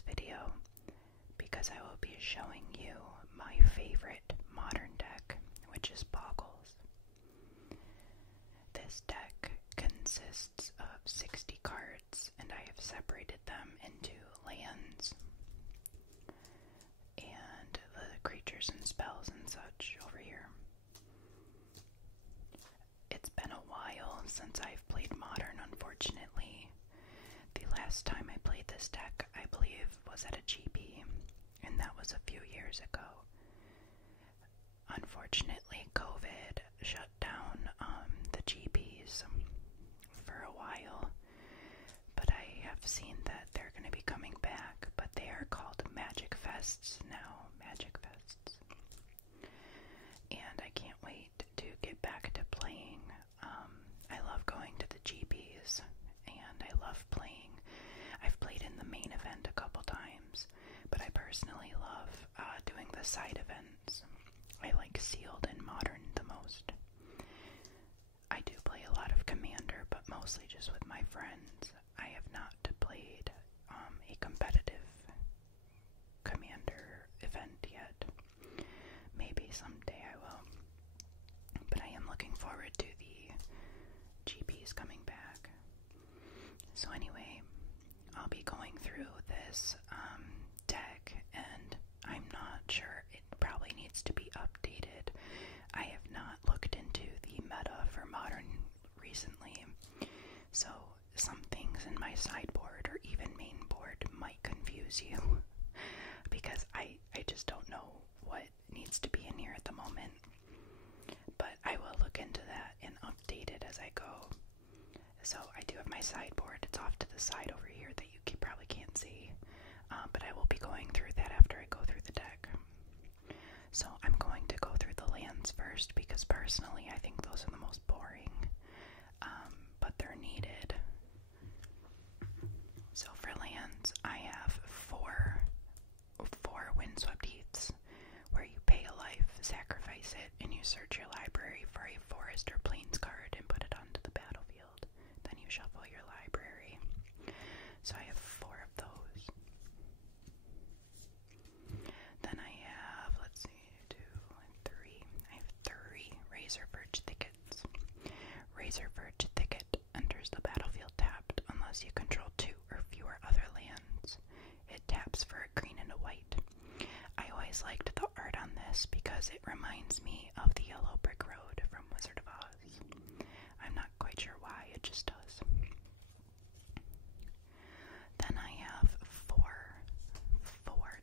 this video because I will be showing you my favorite modern deck, which is Bogles. This deck consists of 60 cards, and I have separated them into lands and the creatures and spells and such over here. It's been a while since I've played Modern, unfortunately. The last time I played this deck, I believe, was at a GP, and that was a few years ago. Unfortunately, COVID shut down the GPs for a while, but I have seen that they're going to be coming back, but they are called Magic Fests now, Magic Fests. And I can't wait to get back to playing. I love going to the GPs, and I love playing. I've played in the main event a couple times, but I personally love doing the side events. I like Sealed and Modern the most. I do play a lot of Commander, but mostly just with my friends. I have not played a competitive Commander event yet. Maybe someday I will. But I am looking forward to the GPs coming back. So anyway, I'll be going through this deck, and I'm not sure, it probably needs to be updated. I have not looked into the meta for Modern recently, so some things in my sideboard or even main board might confuse you because I just don't know what needs to be in here at the moment. But I will look into that and update it as I go. So I do have my sideboard. It's off to the side over here that you probably can't see. But I will be going through that after I go through the deck. So I'm going to go through the lands first because personally I think those are the most boring. But they're needed. So for lands, I have four Windswept Heaths, where you pay a life, sacrifice it, and you search your library for a forest or plains card and put it onto the battlefield. Then you shuffle your library. So I have 4 of those. Then I have, let's see, 2, 3. I have 3 Razorverge Thickets. Razorverge Thicket enters the battlefield tapped unless you control 2 or fewer other lands. It taps for a green and a white. I always liked the art on this because it reminds me of the Yellow Brick Road from Wizard of Oz. I'm not quite sure why, it just does. Then I have four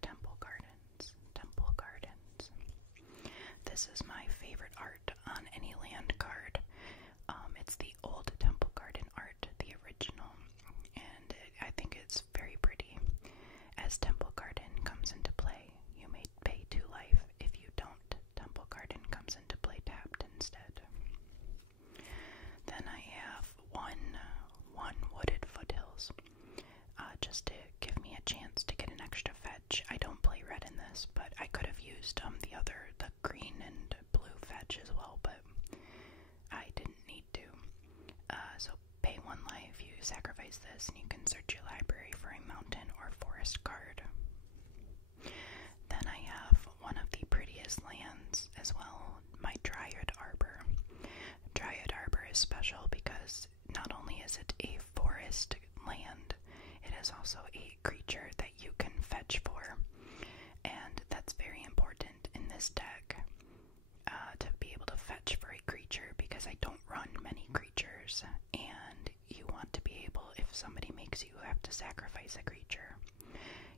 Temple Gardens. Temple Gardens. This is my favorite art on any land card. It's the old Temple Garden art, the original, and I think it's very pretty. As Temple Garden comes into play, you may pay 2 life. If you don't, Temple Garden comes into play tapped instead. Then I have one Wooded Foothills, just to give me a chance to get an extra fetch. I don't play red in this, but I could have used the green and blue fetch as well, but I didn't need to. So pay 1 life, you sacrifice this, and you can search your library for a mountain or forest card. Then I have one of the prettiest lands as well, my Dryad Arbor. Dryad Arbor is special because not only is it a forest land, it is also a creature that you can fetch for, and that's very important in this deck, to be able to fetch for a creature, because I don't run many creatures, and you want to be able, if somebody makes you have to sacrifice a creature,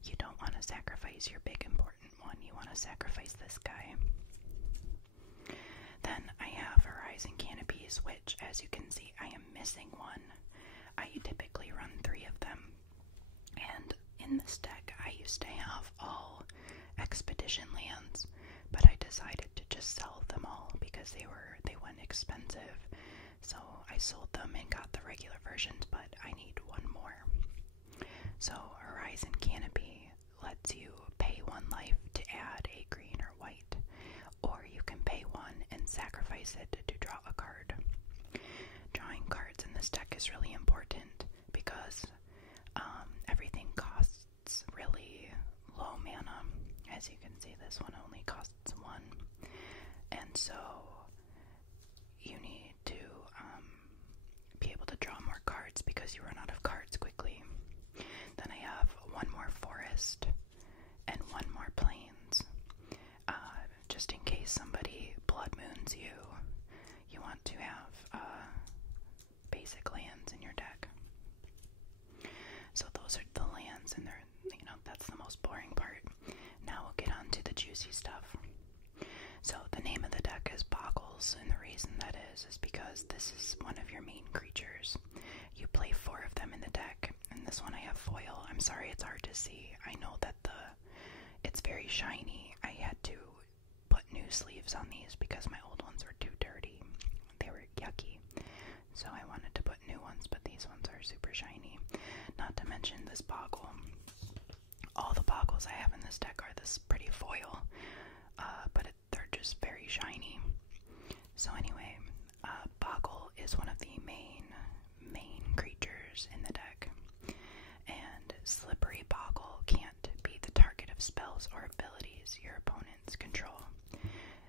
you don't want to sacrifice your big important one, you want to sacrifice this guy. Then I have Horizon Canopies, which, as you can see, I am missing one. I typically run 3 of them, and in this deck I used to have all Expedition lands, but I decided to just sell them all because they went expensive. So I sold them and got the regular versions, but I need 1 more. So Horizon Canopy lets you pay 1 life to add a green or white, or you can pay 1 and sacrifice it to draw a card. Drawing cards in this deck is really important because everything costs really this one only costs 1. And so you need to be able to draw more cards because you run out of cards quickly. Then I have 1 more forest and 1 more plains. Just in case somebody blood moons you, you want to have basic lands in your deck. So those are the lands, and they're, that's the most boring part. Now we'll get on to the juicy stuff. So the name of the deck is Bogles, and the reason that is because this is one of your main creatures. You play 4 of them in the deck, and this one I have foil. I'm sorry it's hard to see. I know that it's very shiny. I had to put new sleeves on these because my old ones were too dirty. They were yucky. So I wanted to put new ones, but these ones are super shiny. Not to mention this boggle. All the boggles I have in this deck are this pretty foil, but they're just very shiny. So anyway, Boggle is one of the main creatures in the deck, and Slippery Boggle can't be the target of spells or abilities your opponents control.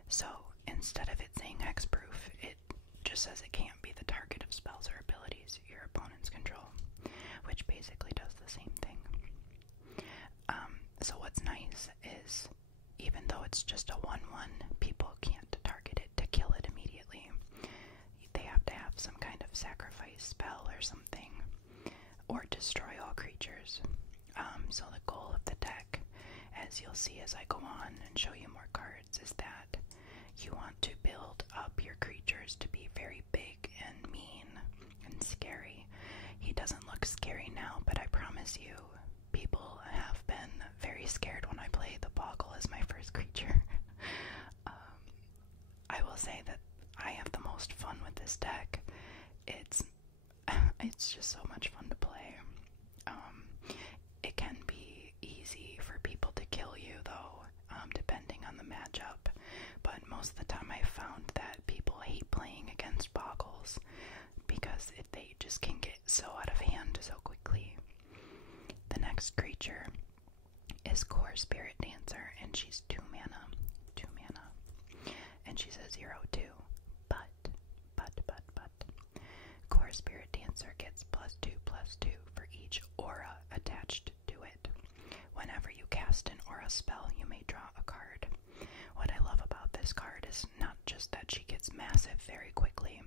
So instead of it saying hexproof, it just says it can't be the target of spells or abilities your opponents control, which basically does the same thing. So what's nice is, even though it's just a 1/1, people can't target it to kill it immediately. They have to have some kind of sacrifice spell or something, or destroy all creatures. So the goal of the deck, as you'll see as I go on and show you more cards, is that you want to build up your creatures to be very big and mean and scary. He doesn't look scary now, but I promise you, people have been very scared when I play the Boggle as my first creature. I will say that I have the most fun with this deck. It's just so much fun to play. It can be easy for people to kill you, though, depending on the matchup. But most of the time I've found that people hate playing against Boggles because they just can get so out of hand so quickly. The next creature is Core Spirit Dancer, and she's 2 mana. 2 mana. And she's a 0/2. But. Core Spirit Dancer gets +2/+2 for each aura attached to it. Whenever you cast an aura spell, you may draw a card. What I love about this card is not just that she gets massive very quickly,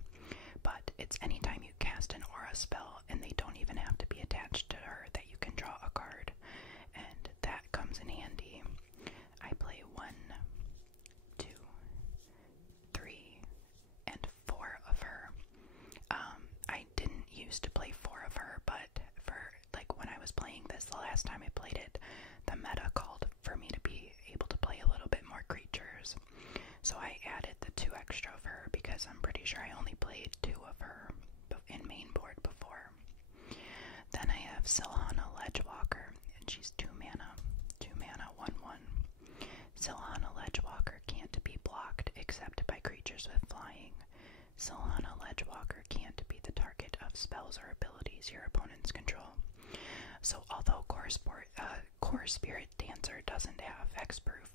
but it's anytime you cast an aura spell and they don't even have to be attached to her that you can draw a card, and that comes in handy. I play 1, 2, 3, and 4 of her. I didn't used to play 4 of her, but when I was playing this the last time I played it, the meta called for me to be able to play a little bit more creatures. So I added the 2 extra of her because I'm pretty sure I only played 2 of her in main board before. Then I have Silhana Ledgewalker, and she's 2 mana. 2 mana, 1/1. Silhana Ledgewalker can't be blocked except by creatures with flying. Silhana Ledgewalker can't be the target of spells or abilities your opponents control. So although Core Spirit Dancer doesn't have hexproof,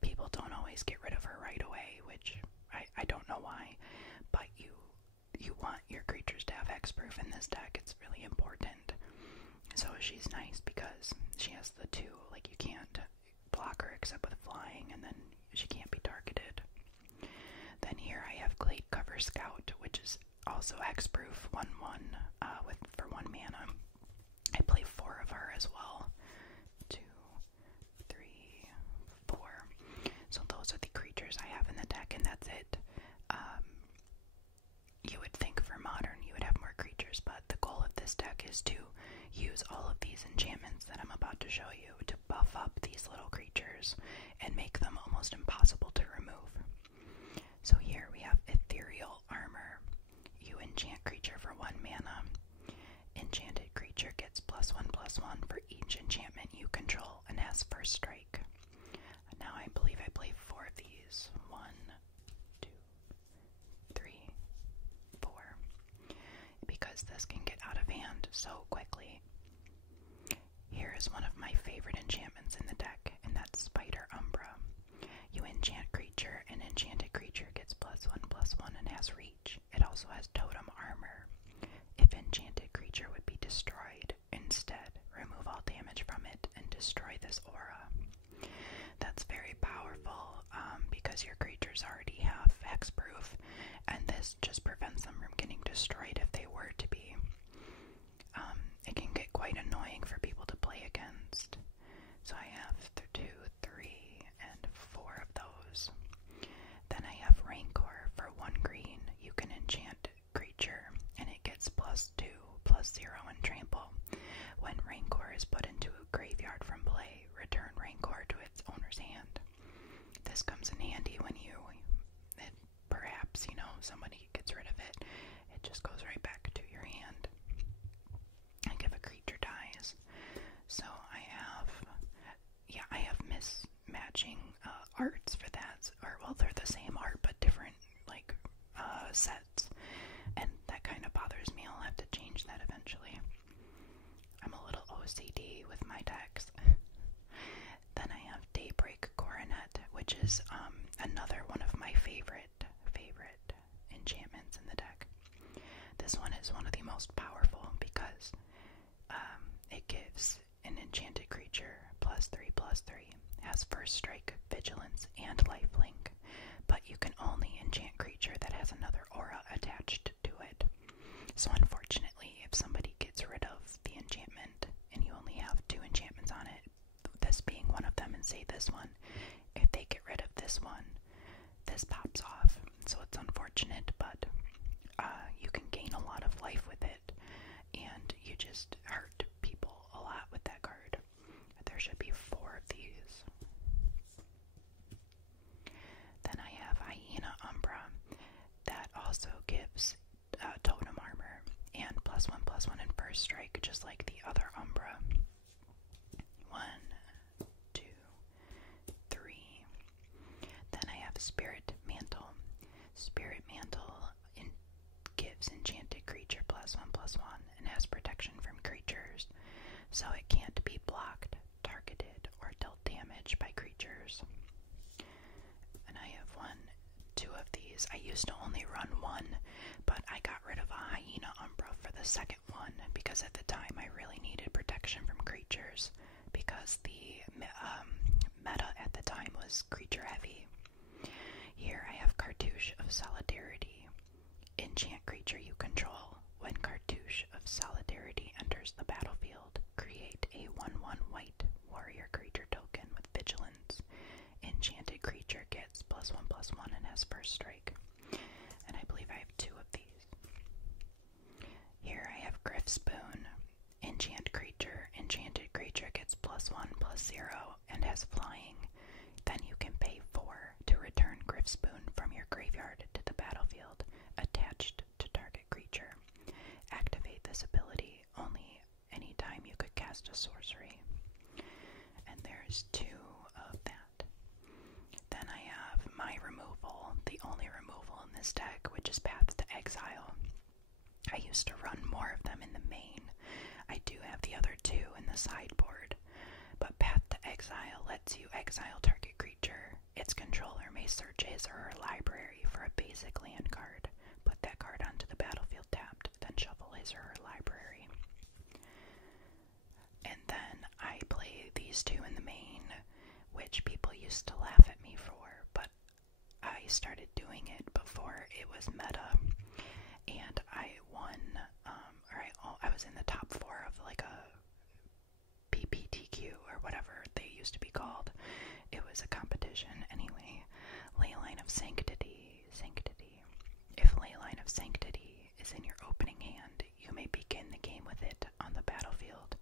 people don't always get rid of her right away, which I don't know why, but you want your creatures to have hexproof in this deck. It's really important. So she's nice because she has the 2, you can't block her except with flying, and then she can't be targeted. Then here I have Glade Cover Scout, which is also hexproof, 1/1, for 1 mana. I play 4 of her as well. 2, 3, 4. So those are the creatures I have in the deck, and that's it. You would think for Modern you would have more creatures, but the goal of this deck is to use all of these enchantments that I'm about to show you to buff up these little creatures and make them almost impossible to remove. So here we have Ethereal Armor. You enchant creature for 1 mana. Enchanted creature gets +1/+1 for each enchantment you control and has first strike. Now I believe I play 4 of these. 1, 2, 3, 4. Because this can get out of hand so quickly. Here is one of my favorite enchantments in the deck, and that's Spider Umbra. enchant creature. An enchanted creature gets +1/+1 and has reach. It also has totem armor. If enchanted creature would be destroyed, instead, remove all damage from it and destroy this aura. That's very powerful because your creatures already have hexproof, and this just prevents them from getting destroyed if they were to be. It can get quite annoying for people to play against. So I have 2, 3, and 4 of those. Then I have Rancor for 1 green. You can enchant creature, and it gets +2/+0 and trample. When Rancor is put into a graveyard from play, return Rancor to its owner's hand. This comes in handy when perhaps, somebody gets rid of it. It just goes right back to your hand. Like if a creature dies. So I have mismatching arts for that. They're the same art, but different, sets. And that kind of bothers me. I'll have to change that eventually. I'm a little OCD with my decks. Then I have Daybreak Coronet, which is another one of my favorite enchantments in the deck. This one is one of the most powerful because it gives an enchanted creature +3/+3, has first strike, vigilance, and lifelink, but you can only enchant creature that has another aura attached to it. So unfortunately, if somebody gets rid of the enchantment and you only have 2 enchantments on it, this being one of them, and say this one, if they get rid of this one, this pops off. So it's unfortunate, but you can gain a lot of life with it, and you just hurt people a lot with that card. There should be 4 of these. Then I have Hyena Umbra. That also gives totem armor and +1/+1 in first strike, just like the other Umbra. 1, 2, 3. Then I have Spirit Mantle. Spirit Mantle gives enchanted creature +1/+1 and has protection from creatures, so it can't be blocked, targeted, or dealt damage by creatures. And I have 2 of these. I used to only run 1, but I got rid of a Hyena Umbra for the second one because at the time I really needed protection from creatures because the meta at the time was creature heavy. Here I have Cartouche of Solidarity. Enchant creature you control. When Cartouche of Solidarity enters the battlefield, create a 1/1 white warrior creature token with vigilance. Enchanted creature gets +1/+1 and has first strike. And I believe I have 2 of these. Here I have Griff Spoon. Enchanted creature gets +1/+0 and has flying. Then you can pay 4 to return Griff Spoon from your graveyard to the battlefield, attached to target creature. Activate this ability only anytime you could cast a sorcery. And there's 2 of that. Then I have my removal, the only removal in this deck, which is Path to Exile. I used to run more of them in the main. I do have the other 2 in the sideboard, but Path to Exile lets you exile target creature. Its controller may search his or her library for a basic land card, put that card onto the battlefield tapped, then shuffle his or her library. And then I play these 2 in the main, which people used to laugh at me for, but I started doing it before it was meta, and I won, I was in the top 4 of like a PPTQ or whatever they used to be called. It was a competition anyway. Leyline of Sanctity. If Leyline of Sanctity is in your opening hand, you may begin the game with it on the battlefield,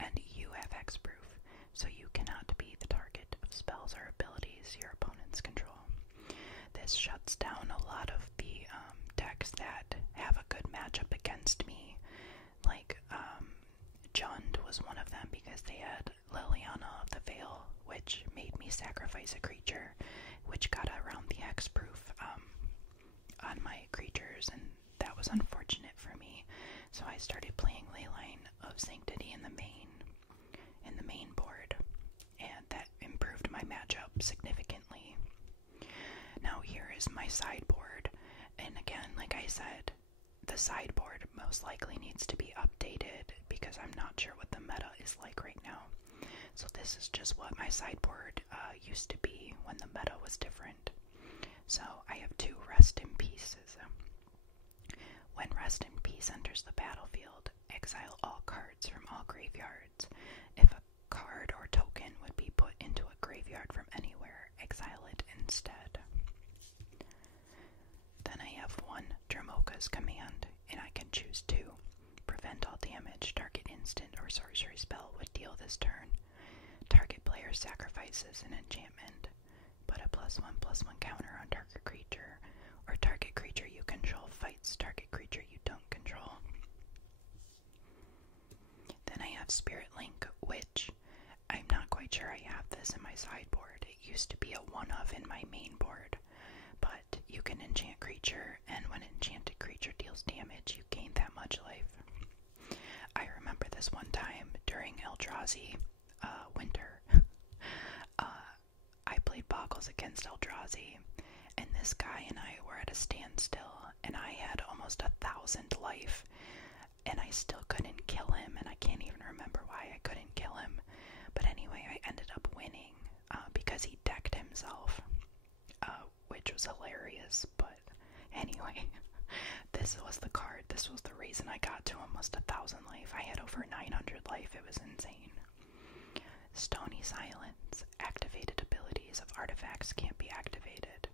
and you have hexproof, so you cannot be the target of spells or abilities your opponents control. This shuts down a lot of the decks that have a good matchup against me. Like, Jund was one of them because they had Liliana of the Veil, which made me sacrifice a creature, which got around the hexproof on my creatures, and that was unfortunate for me. So I started playing Leyline of Sanctity in the main board, and that improved my matchup significantly. is my sideboard. And again, like I said, the sideboard most likely needs to be updated because I'm not sure what the meta is like right now. So this is just what my sideboard used to be when the meta was different. So I have 2 Rest in Peaces. When Rest in Peace enters the battlefield, exile all cards from all graveyards. If a card or token would be put into a graveyard from anywhere, exile it instead. Then I have 1 Dramoka's Command, and I can choose 2. Prevent all damage target instant or sorcery spell would deal this turn. Target player sacrifices an enchantment. Put a +1/+1 counter on target creature, or target creature you control fights target creature you don't control. Then I have Spirit Link, which I'm not quite sure I have this in my sideboard. It used to be a 1-of in my main board, but you can enchant creature, and when enchanted creature deals damage, you gain that much life. I remember this one time during Eldrazi winter. I played Bogles against Eldrazi, and this guy and I were at a standstill, and I had almost 1,000 life, and I still couldn't kill him, and I can't even remember why I couldn't kill him. But anyway, I ended up winning because he decked himself, which was hilarious. But anyway, this was the card. This was the reason I got to almost 1,000 life. I had over 900 life. It was insane. Stony Silence. Activated abilities of artifacts can't be activated.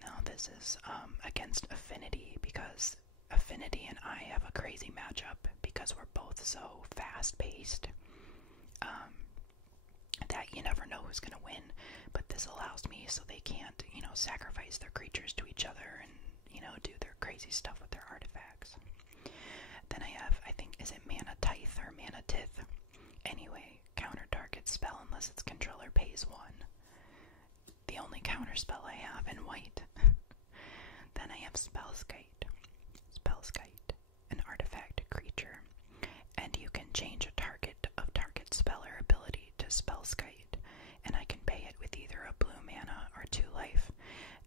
Now this is against Affinity, because Affinity and I have a crazy matchup because we're both so fast-paced that you never know who's going to win. But this allows me so they can't, sacrifice their creatures to each other and, do their crazy stuff with their artifacts. Then I have, I think, is it Mana Tithe or Mana Tith? Anyway, counter target spell unless its controller pays 1. The only counter spell I have in white. Then I have Spellskite. Spellskite, an artifact creature, and you can change a target of target spell or ability to Spellskite, and I can pay it with either a blue mana or 2 life,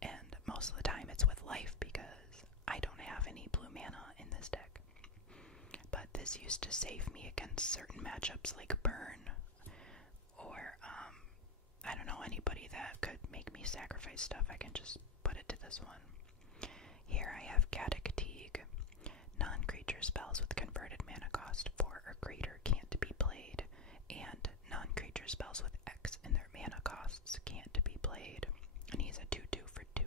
and most of the time it's with life because I don't have any blue mana in this deck. But this used to save me against certain matchups like Burn, or, I don't know, anybody that could make me sacrifice stuff. I can just put it to this one. Here I have Catacteeg. Non-creature spells with converted mana cost 4 or greater can't be played, and non-creature spells with X in their mana costs can't be played. And he's a 2/2 for 2.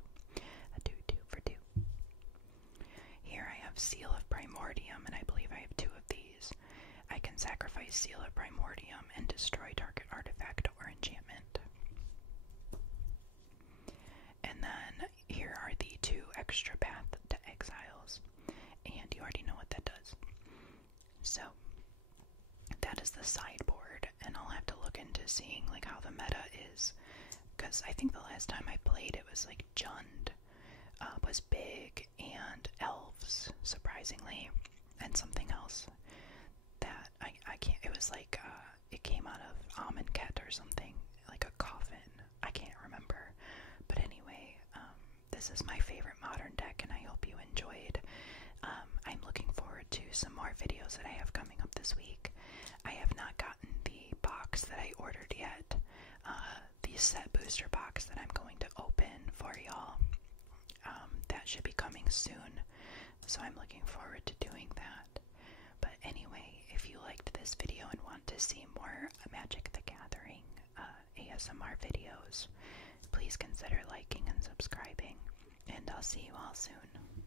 A 2/2 for 2. Here I have Seal of Primordium, and I believe I have 2 of these. I can sacrifice Seal of Primordium and destroy target artifact or enchantment. And then here are the 2 extra path to exiles, and you already know what that does. So that is the sideboard, and I'll have to look into seeing like how the meta is, because I think the last time I played it was like Jund was big, and Elves, surprisingly, and something else that I can't, it was like it came out of Amonkhet or something, like a coffin. I can't remember. But anyway, this is my favorite modern deck, and I hope you enjoyed. I'm looking forward to some more videos that I have coming up this week. I have not gotten the box that I ordered yet, the set booster box that I'm going to open for y'all. That should be coming soon, so I'm looking forward to doing that. But anyway, if you liked this video and want to see more Magic the Gathering ASMR videos, please consider liking and subscribing, and I'll see you all soon.